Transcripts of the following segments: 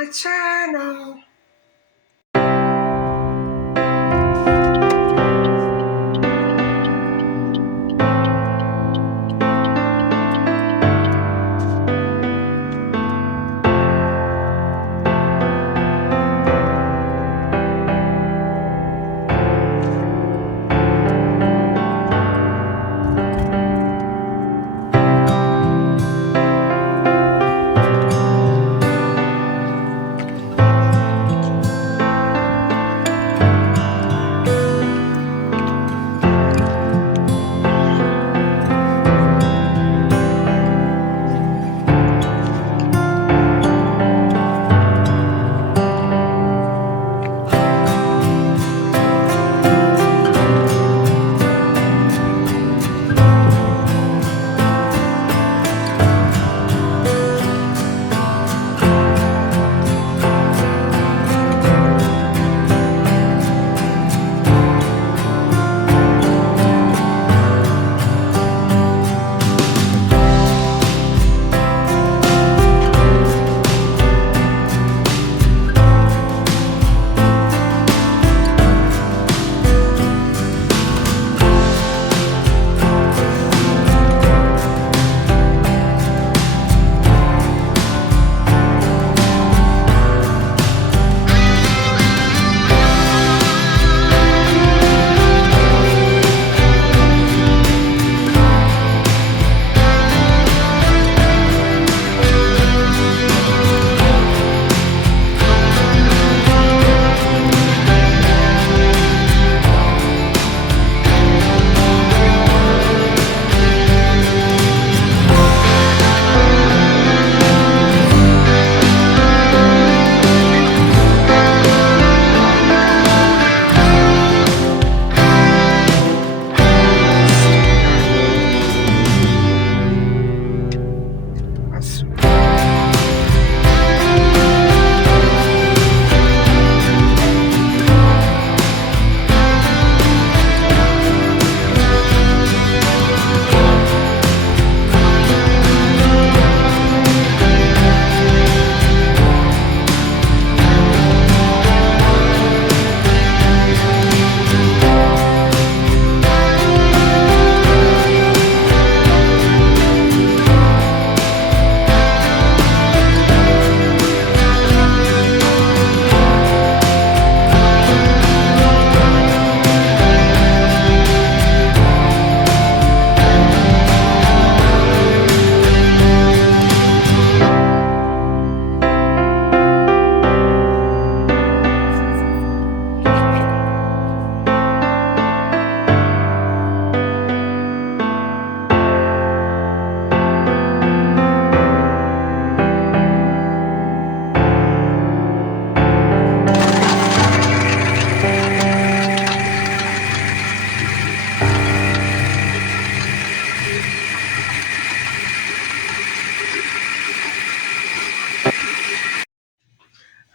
my channel.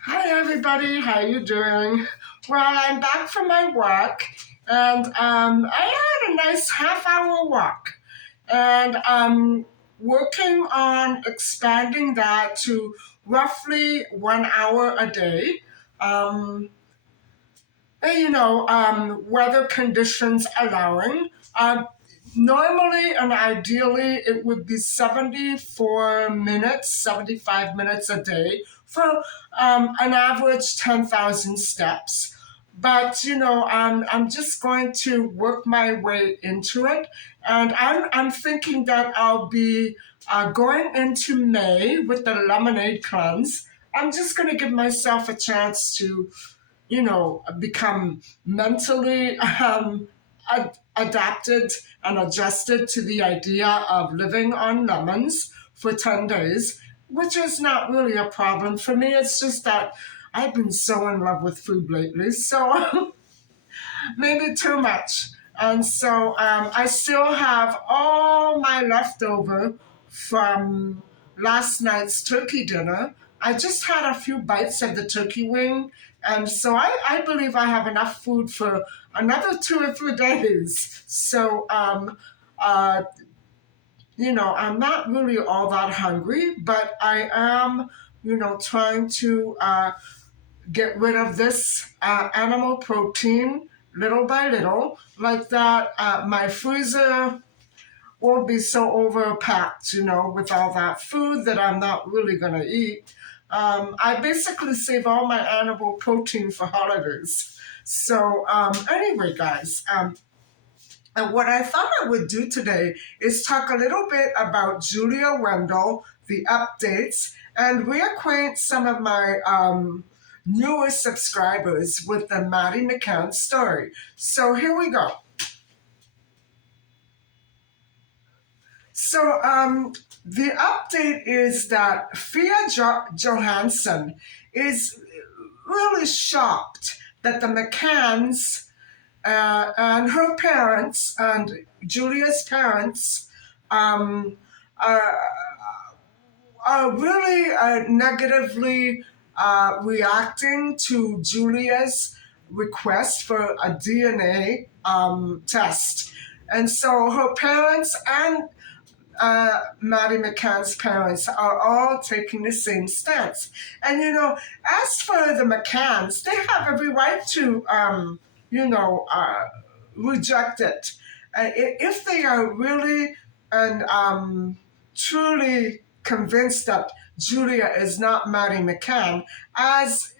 Hi everybody, how you doing? Well, I'm back from my walk, and I had a nice half-hour walk, and I'm working on expanding that to roughly 1 hour a day. Um, weather conditions allowing. Normally and ideally, it would be 74 minutes, 75 minutes a day for an average 10,000 steps. But, I'm just going to work my way into it. And I'm thinking that I'll be going into May with the lemonade cleanse. I'm just going to give myself a chance to become mentally adapted and adjusted to the idea of living on lemons for 10 days, which is not really a problem for me. It's just that I've been so in love with food lately, so maybe too much. And so I still have all my leftover from last night's turkey dinner. I just had a few bites of the turkey wing, and so I believe I have enough food for another 2 or 3 days. So, I'm not really all that hungry, but I am trying to get rid of this animal protein little by little, like that. My freezer won't be so overpacked, with all that food that I'm not really going to eat. I basically save all my animal protein for holidays. So, anyway, guys, and what I thought I would do today is talk a little bit about Julia Wendell, the updates, and reacquaint some of my newest subscribers with the Maddie McCann story. So here we go. So the update is that Johansson is really shocked that the McCanns and her parents and Julia's parents are really negatively reacting to Julia's request for a DNA test. And so her parents and Maddie McCann's parents are all taking the same stance. And, as for the McCanns, they have every right to, reject it. If they are really and truly convinced that Julia is not Maddie McCann, as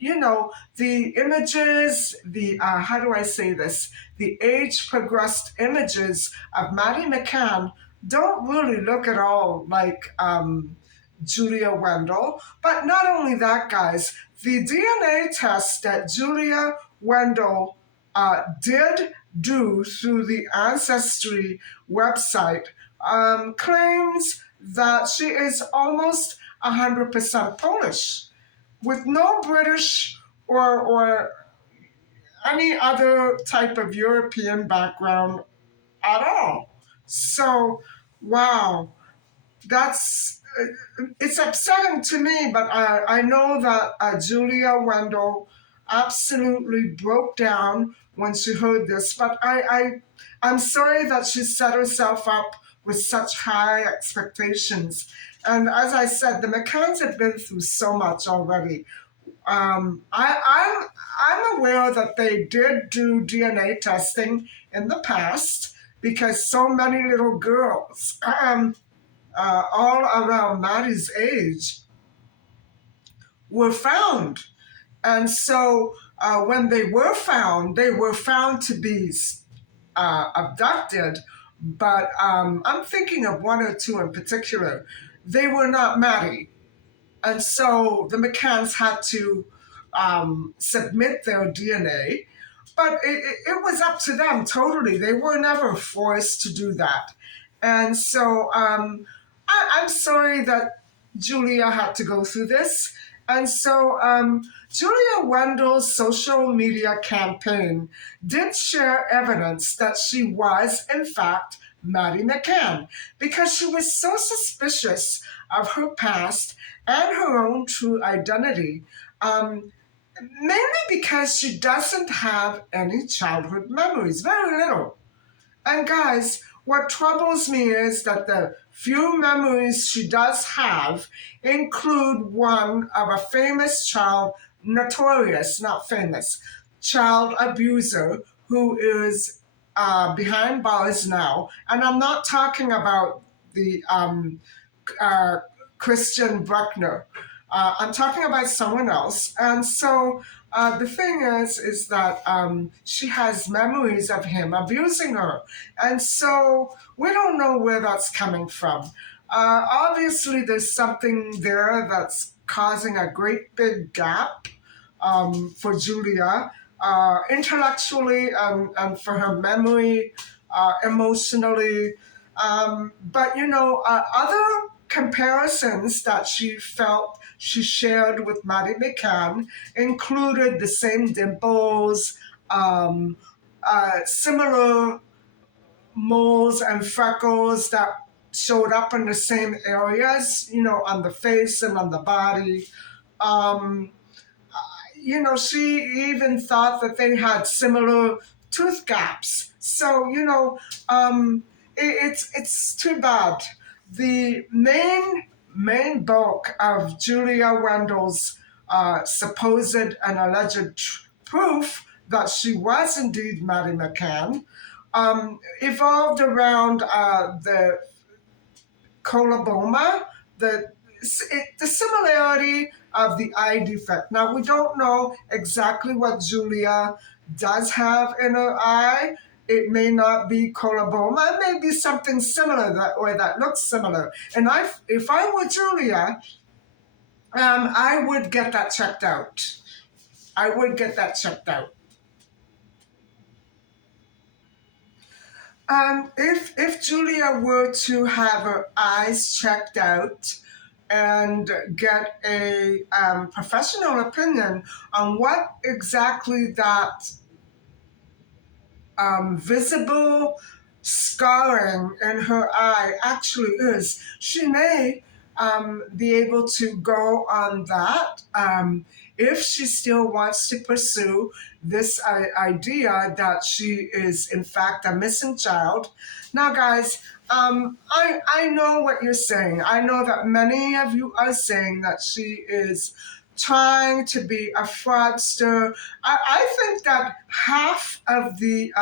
the images, how do I say this? The age progressed images of Maddie McCann don't really look at all like Julia Wendell. But not only that, guys, the DNA test that Julia Wendell did do through the Ancestry website claims that she is almost 100% Polish, with no British or any other type of European background at all. So, wow, it's upsetting to me, but I know that Julia Wendell absolutely broke down when she heard this. But I'm sorry that she set herself up with such high expectations. And as I said, the McCanns have been through so much already. I'm aware that they did do DNA testing in the past because so many little girls, all around Maddie's age, were found. And so when they were found to be abducted. But I'm thinking of one or two in particular. They were not Maddie. And so the McCanns had to submit their DNA, but it was up to them totally. They were never forced to do that. And so I'm sorry that Julia had to go through this. And so Julia Wendell's social media campaign did share evidence that she was, in fact, Maddie McCann, because she was so suspicious of her past and her own true identity, mainly because she doesn't have any childhood memories, very little. And guys, what troubles me is that the few memories she does have include one of a famous notorious, not famous, child abuser who is behind bars now. And I'm not talking about the Christian Bruckner. I'm talking about someone else. And so the thing is that she has memories of him abusing her. And so we don't know where that's coming from. Obviously, there's something there that's causing a great big gap for Julia, intellectually and for her memory, emotionally. But, other comparisons that she felt she shared with Maddie McCann included the same dimples, similar moles and freckles that showed up in the same areas, on the face and on the body. She even thought that they had similar tooth gaps. So, it's too bad. The main main bulk of Julia Wendell's supposed and alleged proof that she was indeed Maddie McCann evolved around the coloboma, the similarity of the eye defect. Now, we don't know exactly what Julia does have in her eye. It may not be coloboma. It may be something similar that looks similar. And if I were Julia, I would get that checked out. I would get that checked out. If Julia were to have her eyes checked out and get a professional opinion on what exactly that visible scarring in her eye actually is, she may be able to go on that if she still wants to pursue this idea that she is in fact a missing child. Now, guys, I know what you're saying. I know that many of you are saying that she is trying to be a fraudster. I think that half of the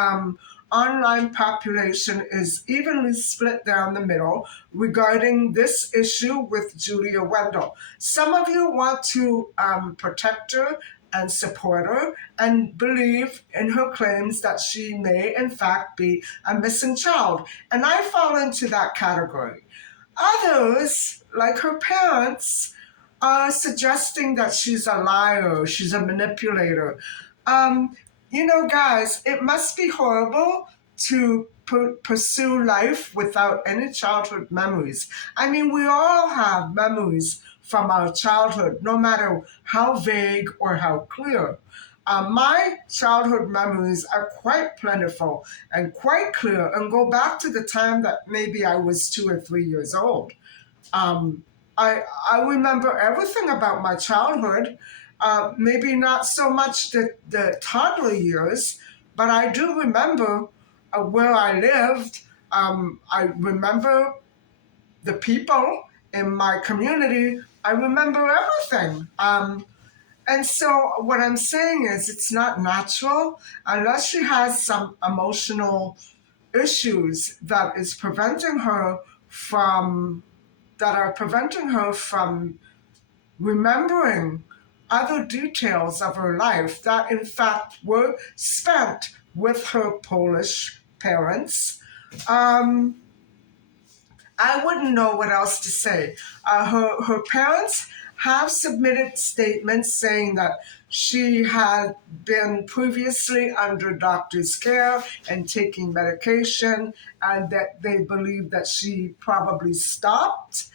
online population is evenly split down the middle regarding this issue with Julia Wendell. Some of you want to protect her and support her and believe in her claims that she may in fact be a missing child. And I fall into that category. Others, like her parents, are suggesting that she's a liar, she's a manipulator. Guys, it must be horrible to pursue life without any childhood memories. I mean, we all have memories from our childhood, no matter how vague or how clear. My childhood memories are quite plentiful and quite clear and go back to the time that maybe I was 2 or 3 years old. I remember everything about my childhood, maybe not so much the toddler years, but I do remember where I lived. I remember the people in my community. I remember everything. And so what I'm saying is it's not natural unless she has some emotional issues that are preventing her from remembering other details of her life that in fact were spent with her Polish parents. I wouldn't know what else to say. Her parents have submitted statements saying that she had been previously under doctor's care and taking medication, and that they believe that she probably stopped.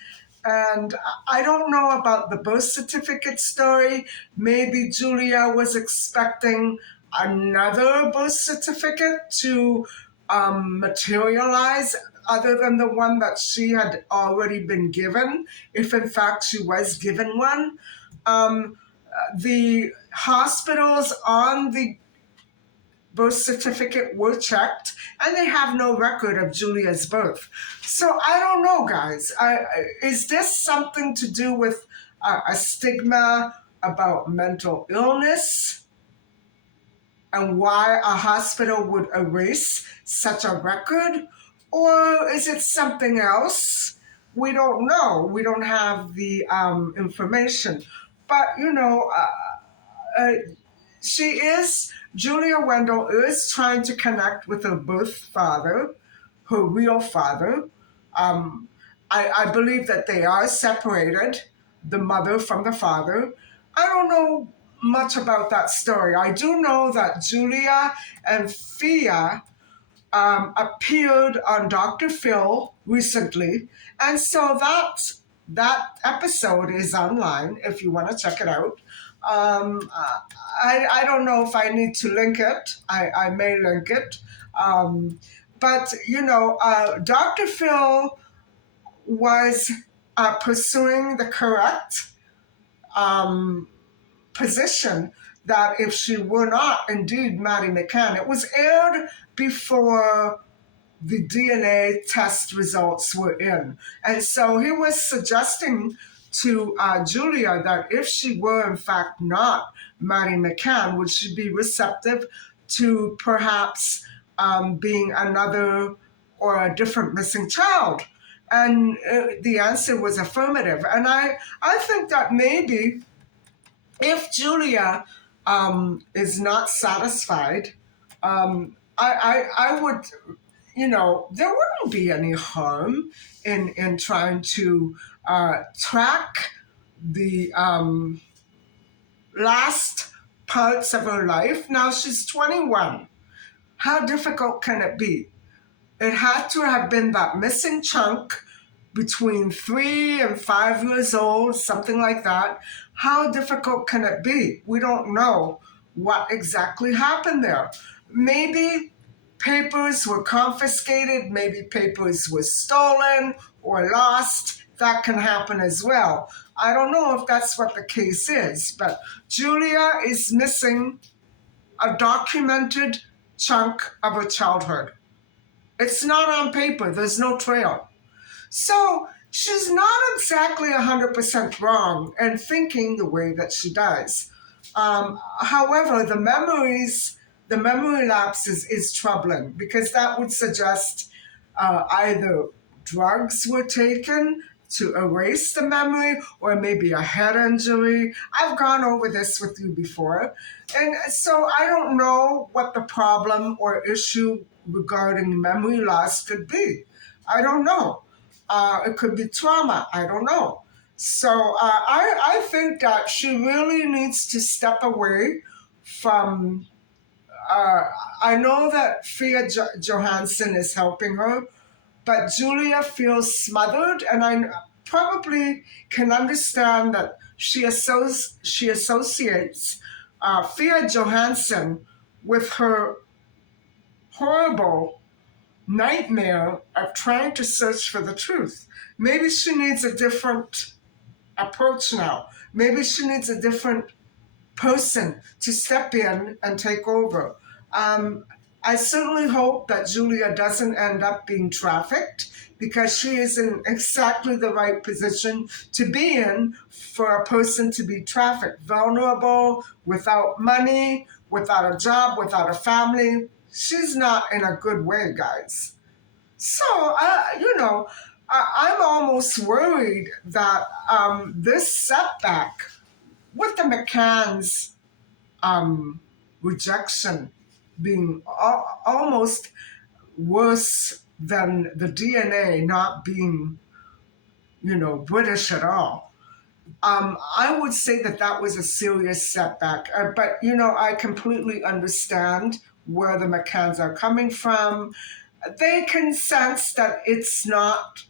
And I don't know about the birth certificate story. Maybe Julia was expecting another birth certificate to materialize other than the one that she had already been given, if in fact she was given one. The hospitals on the birth certificate were checked, and they have no record of Julia's birth. So I don't know, guys. Is this something to do with a stigma about mental illness and why a hospital would erase such a record? Or is it something else? We don't know. We don't have the information. But, Julia Wendell is trying to connect with her birth father, her real father. I believe that they are separated, the mother from the father. I don't know much about that story. I do know that Julia and Fia appeared on Dr. Phil recently, and so that episode is online if you want to check it out. I don't know if I need to link it. I may link it. But, Dr. Phil was pursuing the correct position that if she were not indeed Maddie McCann, it was aired before the DNA test results were in. And so he was suggesting to Julia that if she were in fact not Maddie McCann, would she be receptive to perhaps being another or a different missing child? And the answer was affirmative. And I think that maybe if Julia is not satisfied, I would, there wouldn't be any harm in trying to track the last parts of her life. Now she's 21. How difficult can it be? It had to have been that missing chunk between 3 and 5 years old, something like that. How difficult can it be? We don't know what exactly happened there. Maybe papers were confiscated, maybe papers were stolen or lost. That can happen as well. I don't know if that's what the case is, but Julia is missing a documented chunk of her childhood. It's not on paper, there's no trail. So she's not exactly 100% wrong in thinking the way that she does. However, the memory lapse is troubling because that would suggest either drugs were taken to erase the memory or maybe a head injury. I've gone over this with you before. And so I don't know what the problem or issue regarding memory loss could be. I don't know. It could be trauma. I don't know. So I think that she really needs to step away from. I know that Fia Johansson is helping her, but Julia feels smothered, and I probably can understand that she associates Fia Johansson with her horrible nightmare of trying to search for the truth. Maybe she needs a different approach now. Maybe she needs a different person to step in and take over. I certainly hope that Julia doesn't end up being trafficked because she is in exactly the right position to be in for a person to be trafficked. Vulnerable, without money, without a job, without a family. She's not in a good way, guys. So, I'm almost worried that this setback with the McCann's rejection being almost worse than the DNA not being, British at all. I would say that was a serious setback. But, I completely understand where the McCanns are coming from. They can sense that it's not,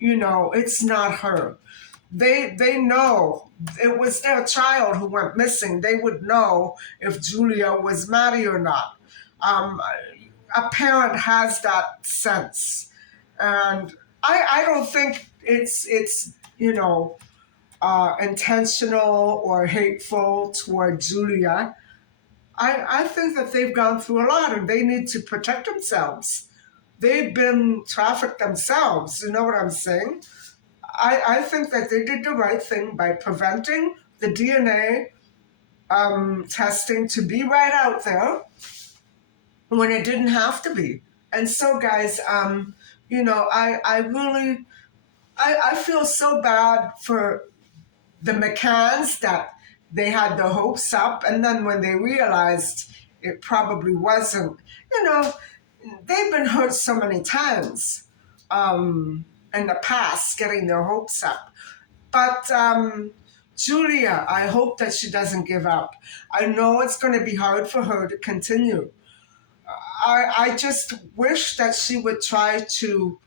it's not her. They know it was their child who went missing. They would know if Julia was Maddie or not. A parent has that sense, and I don't think it's intentional or hateful toward Julia. I think that they've gone through a lot and they need to protect themselves. They've been trafficked themselves. You know what I'm saying? I think that they did the right thing by preventing the DNA testing to be right out there when it didn't have to be. And so, guys, I really, I feel so bad for the McCanns that they had their hopes up, and then when they realized it probably wasn't, they've been hurt so many times in the past getting their hopes up. But Julia, I hope that she doesn't give up. I know it's going to be hard for her to continue. I just wish that she would try to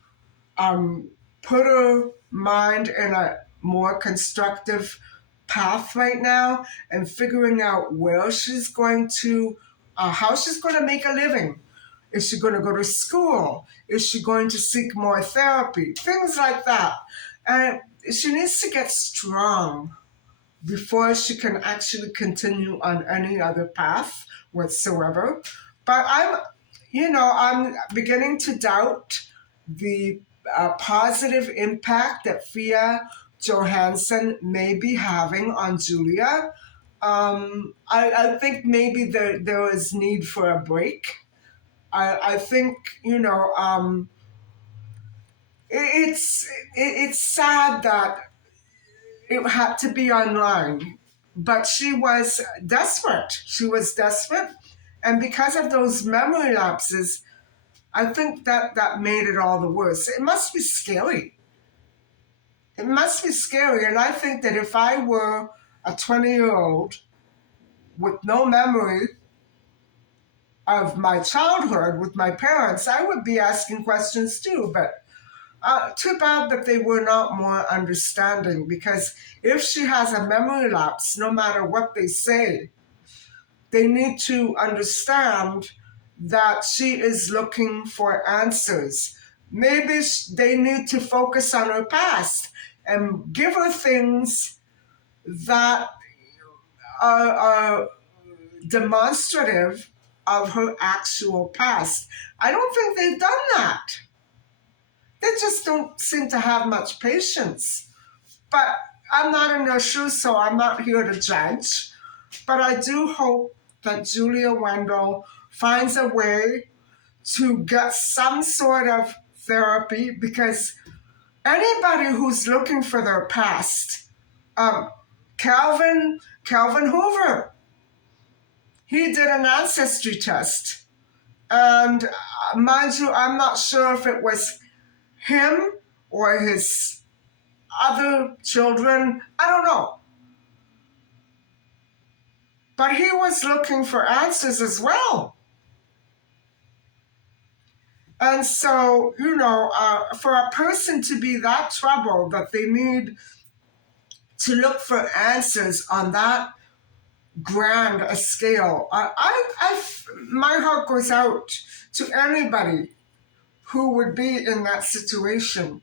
put her mind in a more constructive path right now and figuring out where she's going to, how she's going to make a living. Is she going to go to school? Is she going to seek more therapy? Things like that. And she needs to get strong before she can actually continue on any other path whatsoever. But I'm beginning to doubt the positive impact that Fia Johansson may be having on Julia. I think maybe there is need for a break. I think, it's sad that it had to be online, but she was desperate. She was desperate, and because of those memory lapses, I think that made it all the worse. It must be scary. It must be scary, and I think that if I were a 20-year-old with no memory of my childhood with my parents, I would be asking questions too. But too bad that they were not more understanding, because if she has a memory lapse, no matter what they say, they need to understand that she is looking for answers. Maybe they need to focus on her past and give her things that are demonstrative of her actual past. I don't think they've done that. They just don't seem to have much patience. But I'm not in their shoes, so I'm not here to judge. But I do hope that Julia Wendell finds a way to get some sort of therapy, because anybody who's looking for their past, um, Calvin Hoover, he did an ancestry test. And mind you, I'm not sure if it was him or his other children. I don't know. But he was looking for answers as well. And so, for a person to be that troubled that they need to look for answers on that grand a scale, my heart goes out to anybody who would be in that situation.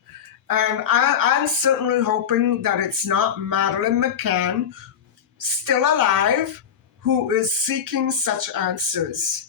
And I'm certainly hoping that it's not MaddieMcCann, still alive, who is seeking such answers.